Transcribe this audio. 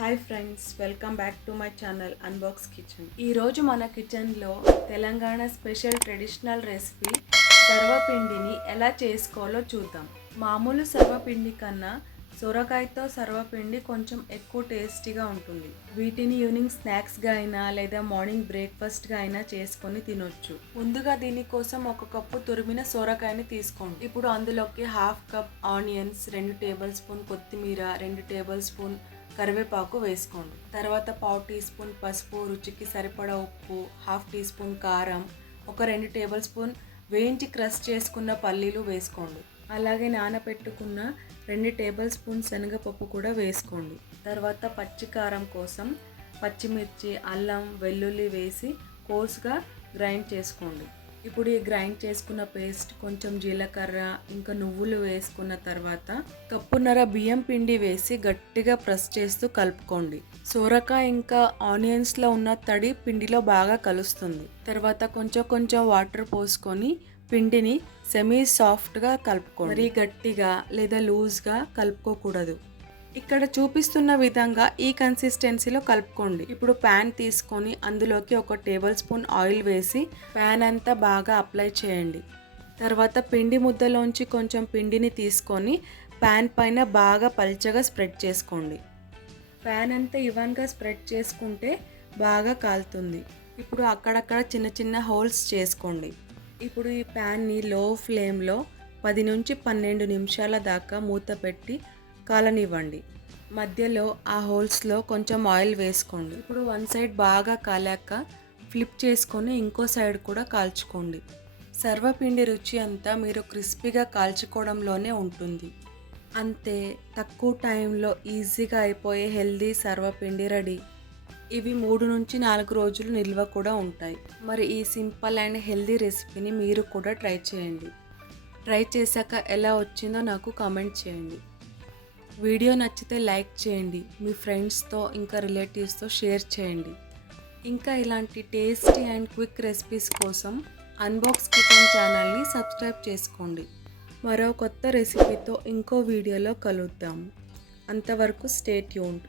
Hi friends, welcome back to my channel unbox kitchen. ఈరోజు మన కిచెన్లో తెలంగాణ స్పెషల్ ట్రెడిషనల్ రెసిపీ సర్వపిండిని ఎలా చేసుకోవాలో చూద్దాం. మామూలు సర్వపిండి కన్నా సొరకాయతో సర్వపిండి కొంచెం ఎక్కువ టేస్టీగా ఉంటుంది. వీటిని ఈవినింగ్ స్నాక్స్గా అయినా లేదా మార్నింగ్ బ్రేక్ఫాస్ట్గా అయినా చేసుకొని తినొచ్చు. ముందుగా దీనికోసం 1 కప్పు తురిమిన సొరకాయని తీసుకోండి. ఇప్పుడు అందులోకి 1/2 కప్ ఆనియన్స్, 2 టేబుల్ స్పూన్ కొత్తిమీర, 2 టేబుల్ స్పూన్ కరివేపాకు వేసుకోండి. తర్వాత 1/2 టీ స్పూన్ పసుపు, రుచికి సరిపడా ఉప్పు, 1/2 టీ స్పూన్ కారం, ఒక 2 టేబుల్ స్పూన్ వేయించి క్రష్ చేసుకున్న పల్లీలు వేసుకోండి. అలాగే నానబెట్టుకున్న 2 టేబుల్ స్పూన్ శనగపప్పు కూడా వేసుకోండి. తర్వాత పచ్చికారం కోసం పచ్చిమిర్చి, అల్లం, వెల్లుల్లి వేసి కోర్స్గా గ్రైండ్ చేసుకోండి. ఇప్పుడు ఈ గ్రైండ్ చేసుకున్న పేస్ట్ కొంచెం జీలకర్ర ఇంకా నువ్వులు వేసుకున్న తర్వాత కప్పున్నర బియ్యం పిండి వేసి గట్టిగా ప్రెస్ చేస్తూ కలుపుకోండి. సోరకాయ ఇంకా ఆనియన్స్లో ఉన్న తడి పిండిలో బాగా కలుస్తుంది. తర్వాత కొంచెం వాటర్ పోసుకొని పిండిని సెమీ సాఫ్ట్గా కలుపుకోండి. మరీ గట్టిగా లేదా లూజ్గా కలుపుకోకూడదు. ఇక్కడ చూపిస్తున్న విధంగా ఈ కన్సిస్టెన్సీలో కలుపుకోండి. ఇప్పుడు ప్యాన్ తీసుకొని అందులోకి 1 టేబుల్ స్పూన్ ఆయిల్ వేసి ప్యాన్ అంతా బాగా అప్లై చేయండి. తర్వాత పిండి ముద్దలోంచి కొంచెం పిండిని తీసుకొని ప్యాన్ పైన బాగా పల్చగా స్ప్రెడ్ చేసుకోండి. ప్యాన్ అంతా ఈవెన్గా స్ప్రెడ్ చేసుకుంటే బాగా కాలుతుంది. ఇప్పుడు అక్కడక్కడ చిన్న హోల్స్ చేసుకోండి. ఇప్పుడు ఈ ప్యాన్ని లో ఫ్లేమ్లో 10 నుంచి 12 నిమిషాల దాకా మూత పెట్టి కాలనివ్వండి. మధ్యలో ఆ హోల్స్లో కొంచెం ఆయిల్ వేసుకోండి. ఇప్పుడు 1 సైడ్ బాగా కాలాక ఫ్లిప్ చేసుకొని ఇంకో సైడ్ కూడా కాల్చుకోండి. సర్వపిండి రుచి అంతా మీరు క్రిస్పీగా కాల్చుకోవడంలోనే ఉంటుంది. అంతే, తక్కువ టైంలో ఈజీగా అయిపోయే హెల్దీ సర్వపిండి రెడీ. ఇవి 3 నుంచి 4 రోజులు నిల్వ కూడా ఉంటాయి. మరి ఈ సింపుల్ అండ్ హెల్దీ రెసిపీని మీరు కూడా ట్రై చేయండి. ట్రై చేశాక ఎలా వచ్చిందో నాకు కామెంట్ చేయండి. వీడియో నచ్చితే లైక్ చేయండి. మీ ఫ్రెండ్స్తో ఇంకా రిలేటివ్స్తో షేర్ చేయండి. ఇంకా ఇలాంటి టేస్టీ అండ్ క్విక్ రెసిపీస్ కోసం అన్బాక్స్ కిచెన్ ఛానల్ని సబ్స్క్రైబ్ చేసుకోండి. మరో కొత్త రెసిపీతో ఇంకో వీడియోలో కలుద్దాం. అంతవరకు స్టే ట్యూన్డ్.